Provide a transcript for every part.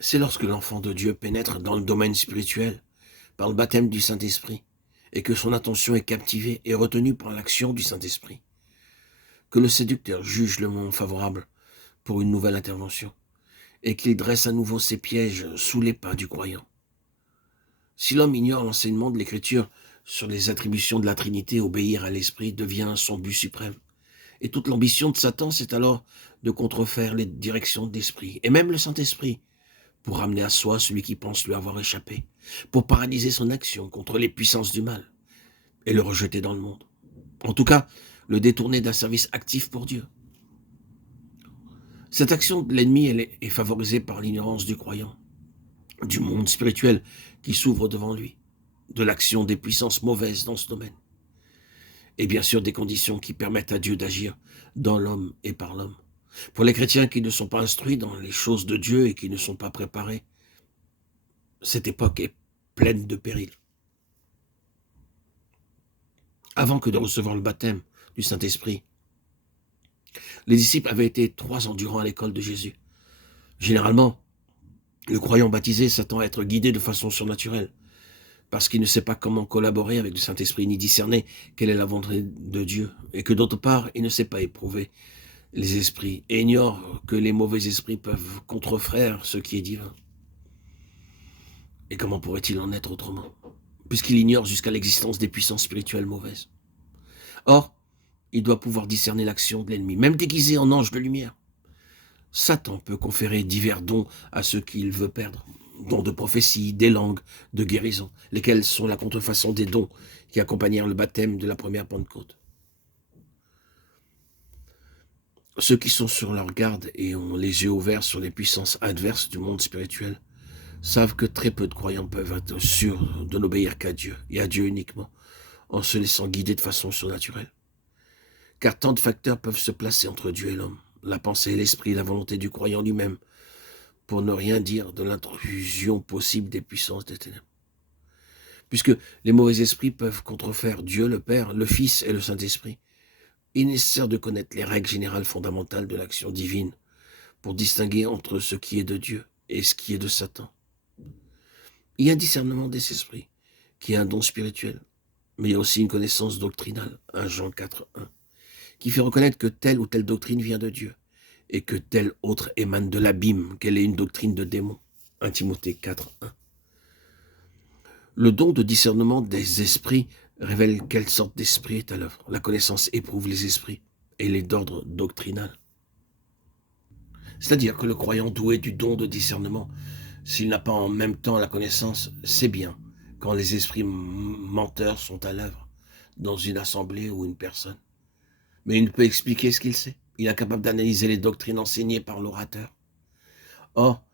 C'est lorsque l'enfant de Dieu pénètre dans le domaine spirituel par le baptême du Saint-Esprit et que son attention est captivée et retenue par l'action du Saint-Esprit, que le séducteur juge le moment favorable pour une nouvelle intervention et qu'il dresse à nouveau ses pièges sous les pas du croyant. Si l'homme ignore l'enseignement de l'Écriture sur les attributions de la Trinité, obéir à l'Esprit devient son but suprême. Et toute l'ambition de Satan, c'est alors de contrefaire les directions de l'Esprit, et même le Saint-Esprit, pour ramener à soi celui qui pense lui avoir échappé, pour paralyser son action contre les puissances du mal, et le rejeter dans le monde. En tout cas, le détourner d'un service actif pour Dieu. Cette action de l'ennemi est favorisée par l'ignorance du croyant, du monde spirituel qui s'ouvre devant lui, de l'action des puissances mauvaises dans ce domaine, et bien sûr des conditions qui permettent à Dieu d'agir dans l'homme et par l'homme. Pour les chrétiens qui ne sont pas instruits dans les choses de Dieu et qui ne sont pas préparés, cette époque est pleine de périls. Avant que de recevoir le baptême du Saint-Esprit, les disciples avaient été 3 ans durant à l'école de Jésus. Généralement, le croyant baptisé s'attend à être guidé de façon surnaturelle, parce qu'il ne sait pas comment collaborer avec le Saint-Esprit, ni discerner quelle est la volonté de Dieu, et que d'autre part, il ne sait pas éprouver les esprits, et ignore que les mauvais esprits peuvent contrefaire ce qui est divin. Et comment pourrait-il en être autrement, puisqu'il ignore jusqu'à l'existence des puissances spirituelles mauvaises. Or, il doit pouvoir discerner l'action de l'ennemi, même déguisé en ange de lumière. Satan peut conférer divers dons à ceux qu'il veut perdre, dons de prophétie, des langues, de guérison, lesquels sont la contrefaçon des dons qui accompagnèrent le baptême de la première Pentecôte. Ceux qui sont sur leur garde et ont les yeux ouverts sur les puissances adverses du monde spirituel savent que très peu de croyants peuvent être sûrs de n'obéir qu'à Dieu, et à Dieu uniquement, en se laissant guider de façon surnaturelle. Car tant de facteurs peuvent se placer entre Dieu et l'homme, la pensée, l'esprit, la volonté du croyant lui-même, pour ne rien dire de l'intrusion possible des puissances des ténèbres. Puisque les mauvais esprits peuvent contrefaire Dieu, le Père, le Fils et le Saint-Esprit, il est nécessaire de connaître les règles générales fondamentales de l'action divine pour distinguer entre ce qui est de Dieu et ce qui est de Satan. Il y a un discernement des esprits, qui est un don spirituel, mais il y a aussi une connaissance doctrinale, 1 Jean 4:1, qui fait reconnaître que telle ou telle doctrine vient de Dieu, et que telle autre émane de l'abîme, qu'elle est une doctrine de démon, 1 Timothée 4:1. Le don de discernement des esprits révèle quelle sorte d'esprit est à l'œuvre. La connaissance éprouve les esprits, et elle est d'ordre doctrinal. C'est-à-dire que le croyant doué du don de discernement, s'il n'a pas en même temps la connaissance, sait bien quand les esprits menteurs sont à l'œuvre, dans une assemblée ou une personne. Mais il ne peut expliquer ce qu'il sait. Il est incapable d'analyser les doctrines enseignées par l'orateur. Or,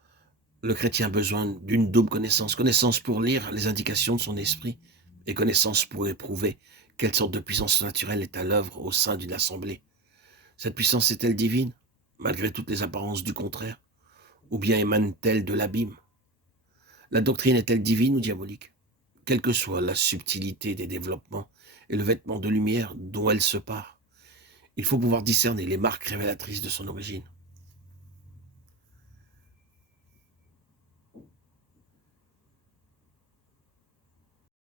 le chrétien a besoin d'une double connaissance. Connaissance pour lire les indications de son esprit et connaissance pour éprouver quelle sorte de puissance naturelle est à l'œuvre au sein d'une assemblée. Cette puissance est-elle divine, malgré toutes les apparences du contraire, ou bien émane-t-elle de l'abîme? La doctrine est-elle divine ou diabolique? Quelle que soit la subtilité des développements et le vêtement de lumière dont elle se part, il faut pouvoir discerner les marques révélatrices de son origine.